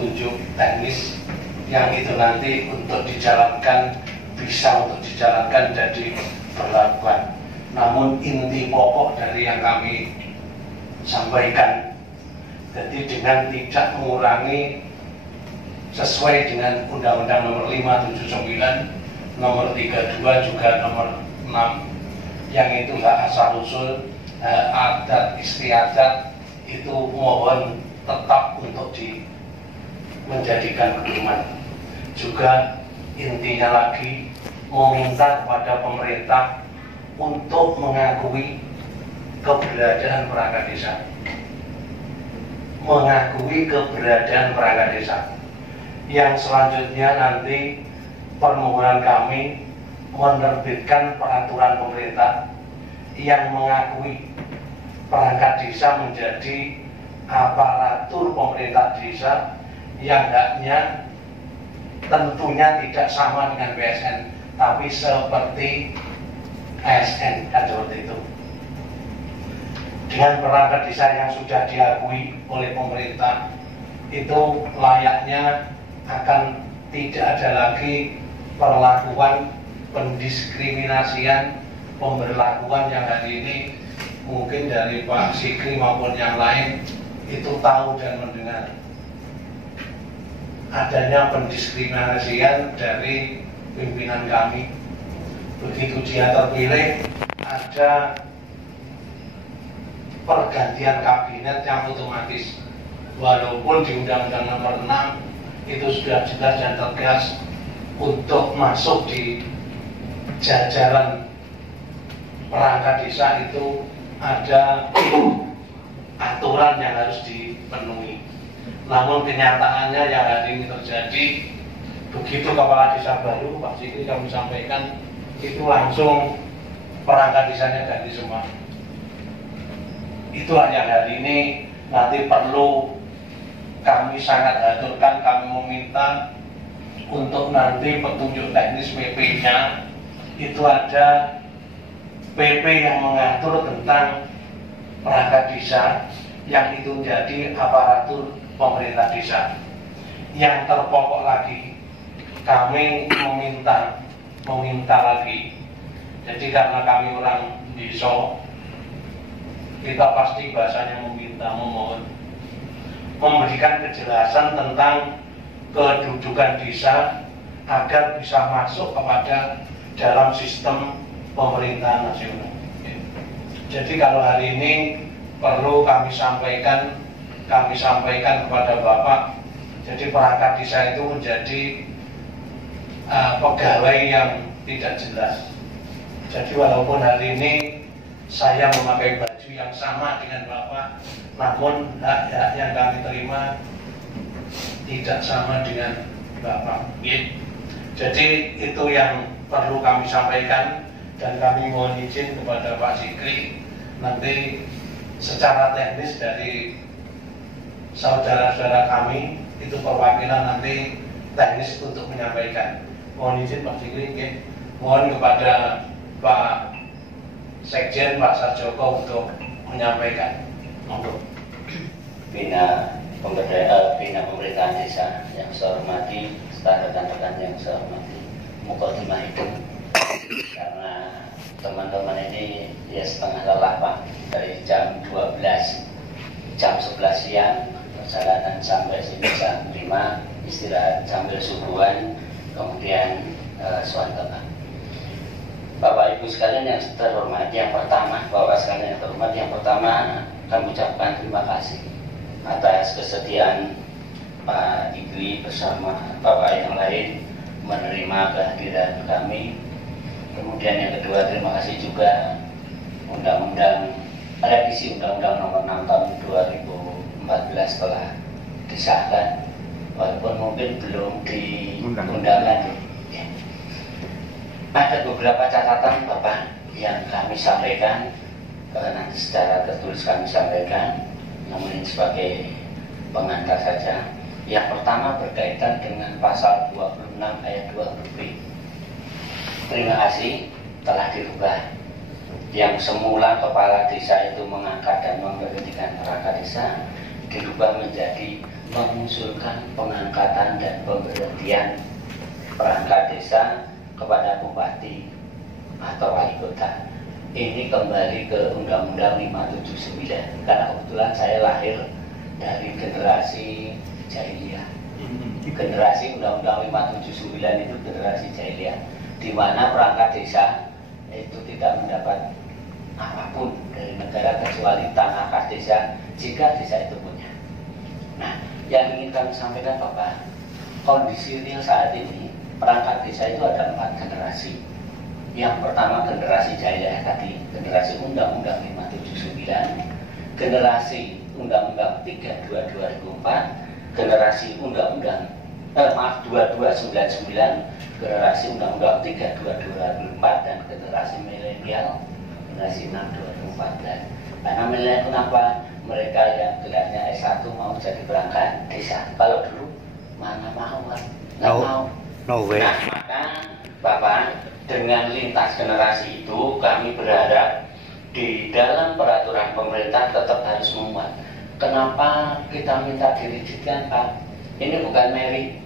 petunjuk teknis yang itu nanti untuk dijalankan, bisa untuk dijalankan jadi berlakukan. Namun inti pokok dari yang kami sampaikan, jadi dengan tidak mengurangi sesuai dengan Undang-Undang Nomor 5 79, Nomor 32 juga Nomor 6, yang itu hak asal usul, adat istiadat itu mohon tetap untuk menjadikan pedoman. Juga intinya lagi meminta kepada pemerintah untuk mengakui keberadaan perangkat desa, mengakui keberadaan perangkat desa. Yang selanjutnya nanti permohonan kami menerbitkan peraturan pemerintah yang mengakui perangkat desa menjadi aparatur pemerintah desa yang haknya tentunya tidak sama dengan BSN, tapi seperti ASN, kan seperti itu. Dengan perangkat desa yang sudah diakui oleh pemerintah, itu layaknya akan tidak ada lagi perlakuan pendiskriminasian, pemberlakuan yang hari ini mungkin dari Pak Sikri maupun yang lain itu tahu dan mendengar adanya pendiskriminasian dari pimpinan kami. Begitu dia terpilih, ada pergantian kabinet yang otomatis, walaupun di Undang-Undang Nomor 6 itu sudah jelas dan tegas untuk masuk di jajaran perangkat desa itu ada aturan yang harus dipenuhi. Namun kenyataannya yang hari ini terjadi, begitu kepala desa baru Pak Sikri kami sampaikan, itu langsung perangkat desanya ganti semua. Itulah yang hari ini nanti perlu kami sangat aturkan, kami meminta untuk nanti petunjuk teknis PP-nya itu ada PP yang mengatur tentang perangkat desa yang itu menjadi aparatur pemerintah desa. Yang terpokok lagi, kami meminta lagi. Jadi karena kami orang desa, kita pasti bahasanya meminta, memohon, memberikan kejelasan tentang kedudukan desa agar bisa masuk kepada dalam sistem pemerintahan nasional. Jadi kalau hari ini perlu kami sampaikan kepada Bapak, jadi perangkat desa itu menjadi pegawai yang tidak jelas. Jadi walaupun hari ini saya memakai baju yang sama dengan Bapak, namun hak-hak yang kami terima tidak sama dengan Bapak. Jadi itu yang perlu kami sampaikan, dan kami mohon izin kepada Pak Sikri nanti secara teknis dari saudara-saudara kami itu perwakilan nanti teknis untuk menyampaikan. Mohon izin Pak Sikri, mohon kepada Pak Sekjen Pak Sarjoko untuk menyampaikan. Untuk Bina pemerintahan desa yang saya hormati, serta rekan-rekan yang saya hormati, mukadimah itu karena teman-teman ini ya setengah lelah Pak, dari jam 12, jam 11 siang perjalanan sampai sini jam 5, istirahat sambil subuhan, kemudian sholat Pak. Bapak Ibu sekalian yang terhormat, yang pertama, Bapak sekalian yang terhormat, yang pertama kami ucapkan terima kasih atas kesediaan Pak Digri bersama Bapak yang lain menerima kehadiran kami. Kemudian yang kedua, terima kasih juga revisi Undang-Undang Nomor 6 tahun 2014 telah disahkan, walaupun mungkin belum diundangkan. Ada beberapa catatan Bapak yang kami sampaikan, nanti secara tertulis kami sampaikan, namun ini sebagai pengantar saja. Yang pertama berkaitan dengan pasal 26 ayat 2 huruf B. Terima kasih telah dirubah. Yang semula kepala desa itu mengangkat dan memberhentikan perangkat desa, dirubah menjadi mengusulkan pengangkatan dan pemberhentian perangkat desa kepada bupati atau wali kota. Ini kembali ke Undang-Undang 579 karena kebetulan saya lahir dari generasi jahiliyah. Generasi Undang-Undang 579 itu generasi jahiliyah, di mana perangkat desa itu tidak mendapat apapun dari negara kecuali tanah kas desa jika desa itu punya. Nah, yang ingin kami sampaikan Bapak, kondisi real saat ini perangkat desa itu ada 4 generasi. Yang pertama generasi jahiliyah tadi, generasi Undang-Undang 579, generasi Undang-Undang 32 2004, generasi Undang-Undang 2299, generasi Undang-Undang 32 2004, dan generasi milenial generasi 6 2014. Karena milenial kenapa? Mereka yang gelarnya S1 mau jadi perangkat desa. Kalau dulu mana mau kan? Nggak mau. No way. Nah, maka Bapak, dengan lintas generasi itu kami berharap di dalam peraturan pemerintah tetap harus memuat. Kenapa kita minta dirigidkan Pak? Ini bukan merit,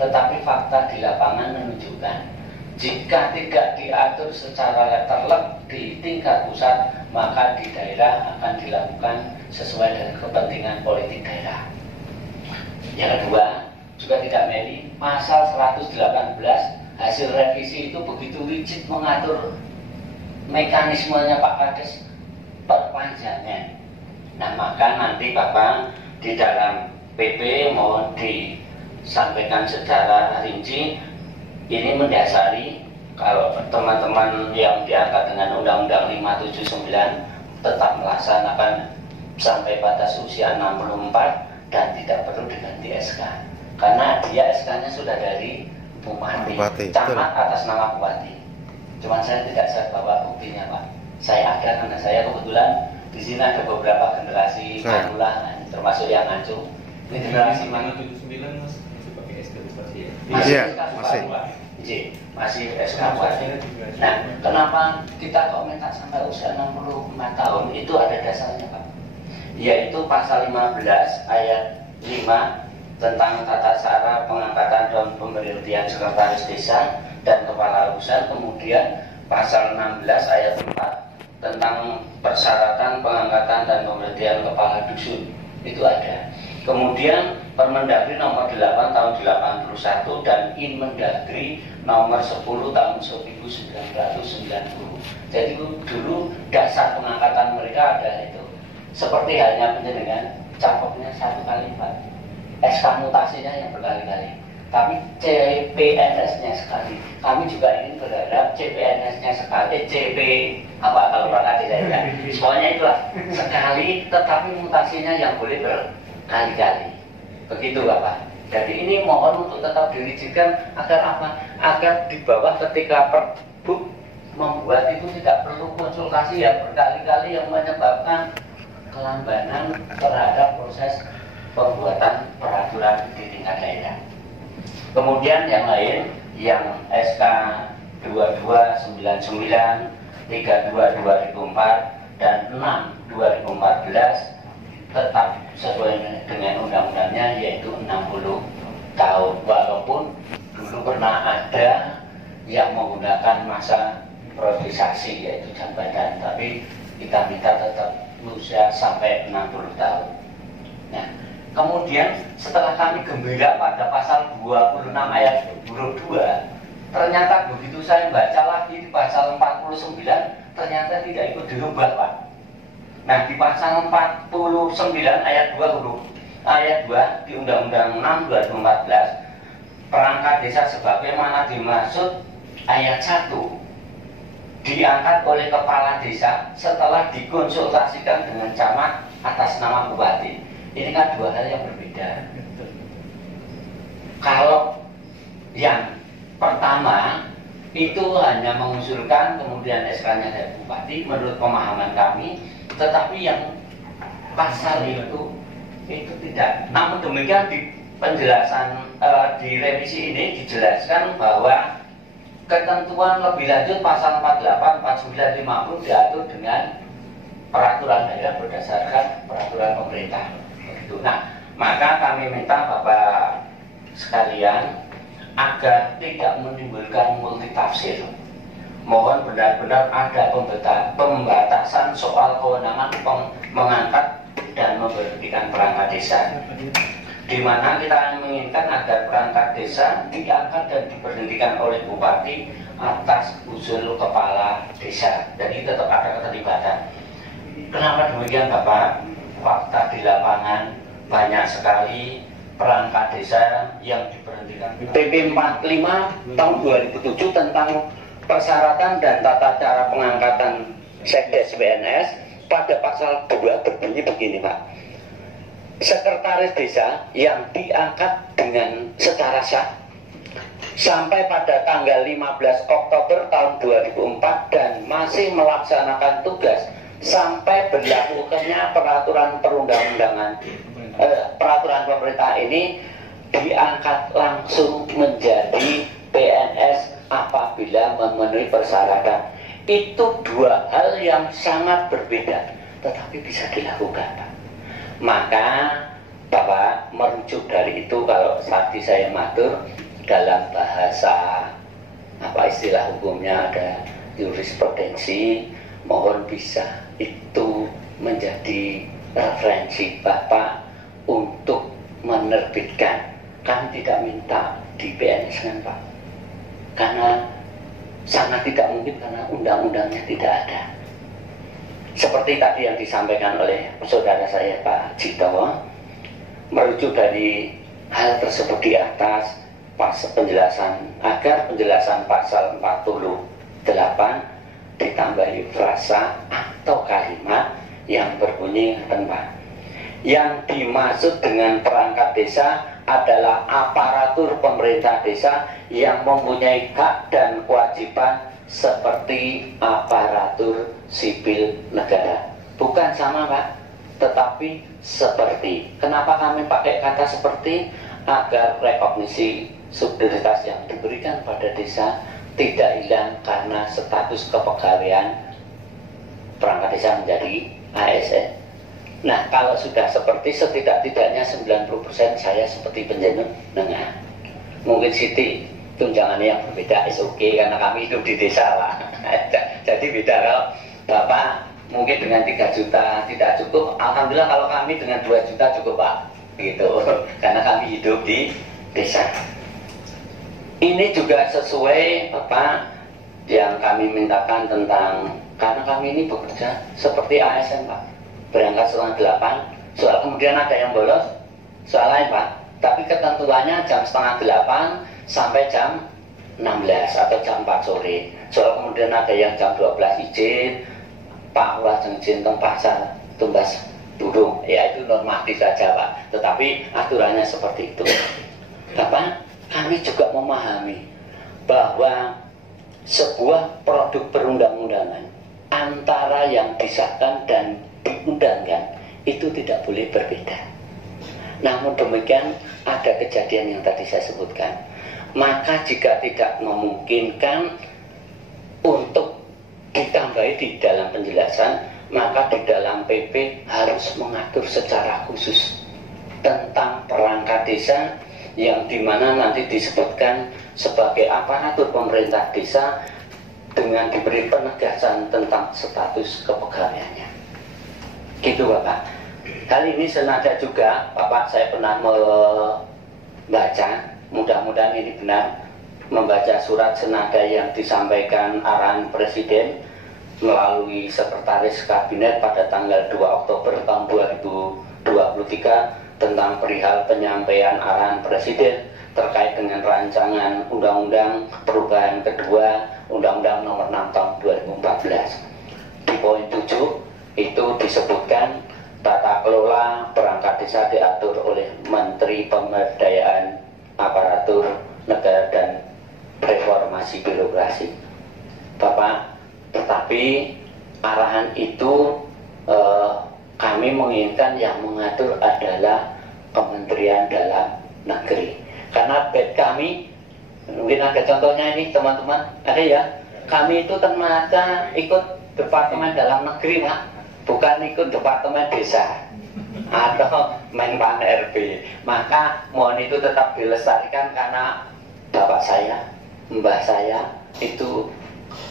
tetapi fakta di lapangan menunjukkan jika tidak diatur secara letterlek di tingkat pusat, maka di daerah akan dilakukan sesuai dengan kepentingan politik daerah. Yang kedua, juga tidak merit, pasal 118 hasil revisi itu begitu rigid mengatur mekanismenya Pak Kades perpanjangan. Nah, maka nanti Bapak di dalam PP mohon disampaikan secara rinci. Ini mendasari kalau teman-teman yang diangkat dengan Undang-Undang 579 tetap melaksanakan sampai batas usia 64 dan tidak perlu diganti SK. Karena dia SK-nya sudah dari Bupati, camat atas nama Bupati. Cuman saya tidak saya bawa buktinya Pak. Saya ada karena saya kebetulan di sini ada beberapa generasi Manula, termasuk yang Ancu. Ini generasi mana? 79 Mas masih pakai SK Bupati ya? Masih Iya, SK masih. Bupati. Masih SK Bupati. Nah, kenapa kita kok minta sampai usia 64 tahun? Itu ada dasarnya Pak. Yaitu pasal 15 ayat 5 tentang tata cara pengangkatan dan pemberhentian sekretaris desa dan kepala urusan, kemudian pasal 16 ayat 4 tentang persyaratan pengangkatan dan pemberhentian kepala dusun, itu ada. Kemudian Permendagri nomor 8 tahun 81 dan Inmendagri nomor 10 tahun 1990. Jadi dulu dasar pengangkatan mereka ada itu. Seperti halnya penjenengan campurnya satu kali Pak. SK mutasinya yang berkali-kali, tapi CPNS-nya sekali. Kami juga ingin berharap CPNS-nya sekali, CP apa kalau perangkat desa ya. Semuanya itulah sekali, tetapi mutasinya yang boleh berkali-kali. Begitu Bapak. Jadi ini mohon untuk tetap dirigidkan agar apa? Agar di bawah ketika Perbuk membuat itu tidak perlu konsultasi yang berkali-kali yang menyebabkan kelambanan terhadap proses pembuatan peraturan di tingkat daerah. Kemudian yang lain, yang SK 2299, 32 2004, dan 6 2014 tetap sesuai dengan undang-undangnya, yaitu 60 tahun. Walaupun dulu pernah ada yang menggunakan masa priorisasi yaitu jabatan, tapi kita minta tetap usia sampai 60 tahun. Nah, kemudian setelah kami gembira pada pasal 26 ayat huruf 2, ternyata begitu saya baca lagi di pasal 49 ternyata tidak ikut dirubah Pak. Nah, di pasal 49 ayat 2 huruf ayat 2 di Undang-Undang 6 2014, perangkat desa sebagaimana dimaksud ayat 1 diangkat oleh kepala desa setelah dikonsultasikan dengan camat atas nama bupati. Ini kan dua hal yang berbeda. Kalau yang pertama itu hanya mengusulkan kemudian SK-nya dari bupati menurut pemahaman kami, tetapi yang pasal itu tidak. Namun demikian di penjelasan di revisi ini dijelaskan bahwa ketentuan lebih lanjut pasal 48, 49, 50 diatur dengan peraturan daerah berdasarkan peraturan pemerintah. Nah, Maka kami minta Bapak sekalian agar tidak menimbulkan multitafsir. Mohon benar-benar ada pembatasan soal kewenangan mengangkat dan memberhentikan perangkat desa, di mana kita menginginkan agar perangkat desa diangkat dan diberhentikan oleh bupati atas usul kepala desa. Jadi tetap ada keterlibatan. Kenapa demikian Bapak? Fakta di lapangan banyak sekali perangkat desa yang diberhentikan. PP 45 tahun 2007 tentang persyaratan dan tata cara pengangkatan Sekdes PNS pada pasal 2 berbunyi begini Pak. Sekretaris desa yang diangkat dengan secara sah sampai pada tanggal 15 Oktober tahun 2004 dan masih melaksanakan tugas sampai berlakukannya peraturan perundang-undangan peraturan pemerintah ini diangkat langsung menjadi PNS apabila memenuhi persyaratan. Itu dua hal yang sangat berbeda, tetapi bisa dilakukan Pak. Maka Bapak merujuk dari itu, kalau tadi saya matur dalam bahasa istilah hukumnya ada jurisprudensi, mohon bisa itu menjadi referensi Bapak untuk menerbitkan. Kami tidak minta di PNS kan Pak, karena sangat tidak mungkin karena undang-undangnya tidak ada. Seperti tadi yang disampaikan oleh saudara saya Pak Cito, merujuk dari hal tersebut di atas, penjelasan agar penjelasan pasal 48 ditambahi frasa atau kalimat yang berbunyi Pak. Yang dimaksud dengan perangkat desa adalah aparatur pemerintah desa yang mempunyai hak dan kewajiban seperti aparatur sipil negara. Bukan sama Pak, tetapi seperti. Kenapa kami pakai kata seperti? Agar rekognisi subsidiaritas yang diberikan pada desa tidak hilang karena status kepegawaian perangkat desa menjadi ASN. Nah, kalau sudah seperti setidak-tidaknya 90% saya seperti penjenengan. Mungkin Siti tunjangannya yang berbeda oke karena kami hidup di desa lah. Jadi beda. Kalau Bapak mungkin dengan 3 juta tidak cukup, alhamdulillah kalau kami dengan 2 juta cukup Pak, gitu. Karena kami hidup di desa. Ini juga sesuai Bapak yang kami mintakan tentang, karena kami ini bekerja seperti ASN Pak, berangkat setengah 8, soal kemudian ada yang bolos, soal lain Pak, tapi ketentuannya jam setengah 8 sampai jam 16 atau jam 4 sore. Soal kemudian ada yang jam 12 izin, Pak wajeng izin teng pasar tumbas burung, ya itu normatif saja Pak, tetapi aturannya seperti itu. Bapak, kami juga memahami bahwa sebuah produk perundang-undangan antara yang disahkan dan diundangkan itu tidak boleh berbeda. Namun demikian ada kejadian yang tadi saya sebutkan. Maka jika tidak memungkinkan untuk ditambahi di dalam penjelasan, maka di dalam PP harus mengatur secara khusus tentang perangkat desa yang dimana nanti disebutkan sebagai aparatur pemerintah desa dengan diberi penegasan tentang status kepegawaiannya. Gitu Bapak. Kali ini senada juga Bapak, saya pernah membaca, mudah-mudahan ini benar, membaca surat senada yang disampaikan arahan Presiden melalui Sekretaris Kabinet pada tanggal 2 Oktober tahun 2023 tentang perihal penyampaian arahan Presiden terkait dengan rancangan Undang-Undang Perubahan Kedua Undang-Undang Nomor 6 tahun 2014. Di poin 7 itu disebutkan tata kelola perangkat desa diatur oleh Menteri Pemberdayaan Aparatur Negara dan Reformasi Birokrasi. Bapak, tetapi arahan itu kami menginginkan yang mengatur adalah Kementerian Dalam Negeri. Karena bed kami, mungkin ada contohnya ini teman-teman, ada ya, kami itu ternyata ikut Departemen Dalam Negeri Pak, bukan ikut Departemen Desa. atau Menpan RB. Maka mohon itu tetap dilestarikan karena bapak saya, mbah saya itu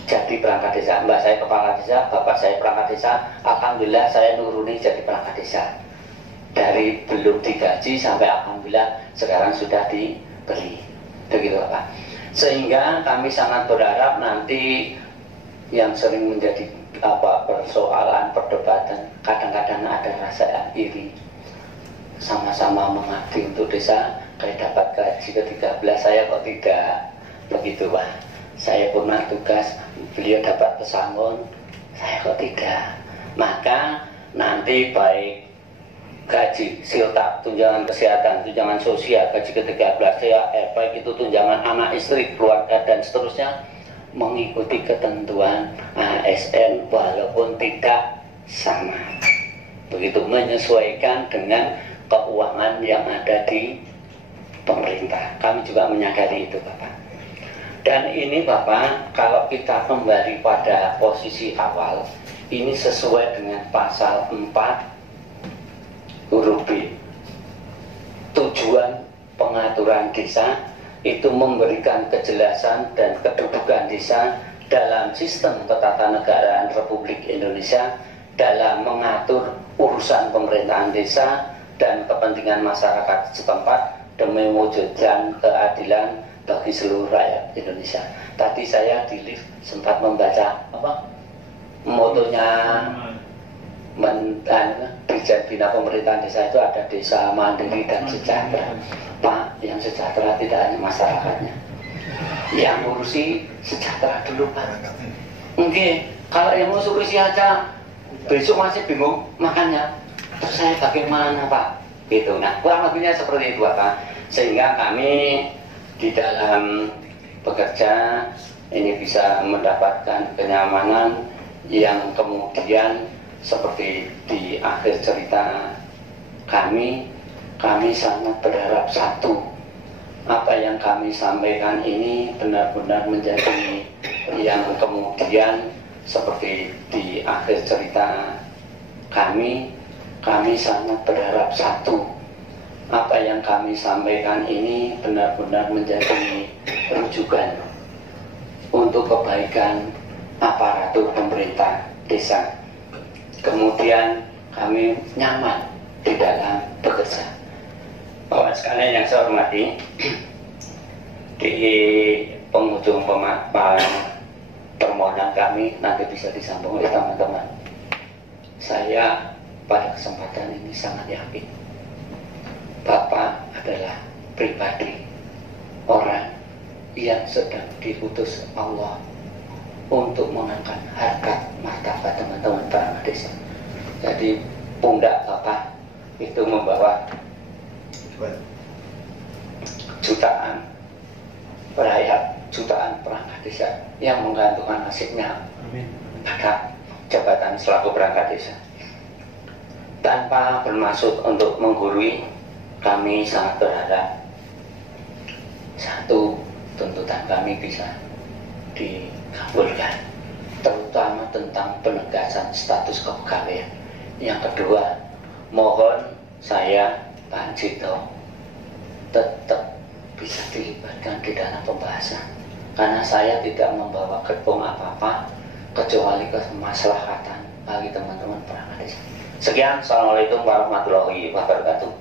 jadi perangkat desa. Mbah saya kepala desa, bapak saya perangkat desa. Alhamdulillah saya nuruni jadi perangkat desa. Dari belum digaji sampai alhamdulillah sekarang sudah diberi. Begitu Bapak. Sehingga kami sangat berharap nanti yang sering menjadi persoalan perdebatan, kadang-kadang ada rasa iri, sama-sama mengabdi untuk desa, kayak dapat gaji ke-13 saya kok tidak, begitu Pak. Saya pernah tugas, beliau dapat pesangon, saya kok tidak. Maka nanti baik gaji siltap, tunjangan kesehatan, tunjangan sosial, gaji ke-13 saya, baik itu tunjangan anak istri, keluarga dan seterusnya, mengikuti ketentuan ASN walaupun tidak sama. Begitu, menyesuaikan dengan keuangan yang ada di pemerintah. Kami juga menyadari itu Bapak. Dan ini Bapak, kalau kita kembali pada posisi awal, ini sesuai dengan pasal 4 huruf B. Tujuan pengaturan desa itu memberikan kejelasan dan kedudukan desa dalam sistem ketatanegaraan Republik Indonesia dalam mengatur urusan pemerintahan desa dan kepentingan masyarakat setempat demi mewujudkan keadilan bagi seluruh rakyat Indonesia. Tadi saya di lift sempat membaca motonya Dirjen Bina Pemerintahan Desa itu ada desa mandiri dan sejahtera. Pak, yang sejahtera tidak hanya masyarakatnya, yang ngurusi sejahtera dulu Pak. Oke, kalau yang ngurusi aja besok masih bingung makannya, terus saya bagaimana Pak? Gitu. Nah, kurang lebihnya seperti itu Pak. Sehingga kami di dalam bekerja ini bisa mendapatkan kenyamanan yang kemudian seperti di akhir cerita kami sangat berharap satu, apa yang kami sampaikan ini benar-benar menjadi yang kemudian seperti di akhir cerita kami sangat berharap satu, apa yang kami sampaikan ini benar-benar menjadi rujukan untuk kebaikan aparatur pemerintah desa. Kemudian kami nyaman di dalam bekerja. Bapak sekalian yang saya hormati, di penghujung permohonan kami nanti bisa disambung oleh teman-teman. Saya pada kesempatan ini sangat yakin Bapak adalah pribadi orang yang sedang diutus Allah untuk mengangkat harkat martabat teman-teman perangkat desa. Jadi pundak Bapak itu membawa jutaan rakyat, jutaan perangkat desa yang menggantungkan nasibnya pada jabatan selaku perangkat desa. Tanpa bermaksud untuk menggurui, kami sangat berharap satu, tuntutan kami bisa dikabulkan, terutama tentang penegasan status kepegawaian. Yang kedua, mohon saya Pak Cito tetap bisa dilibatkan di dalam pembahasan, karena saya tidak membawa gerbong apa-apa kecuali kemaslahatan bagi teman-teman perangkat desa. Sekian, assalamualaikum warahmatullahi wabarakatuh.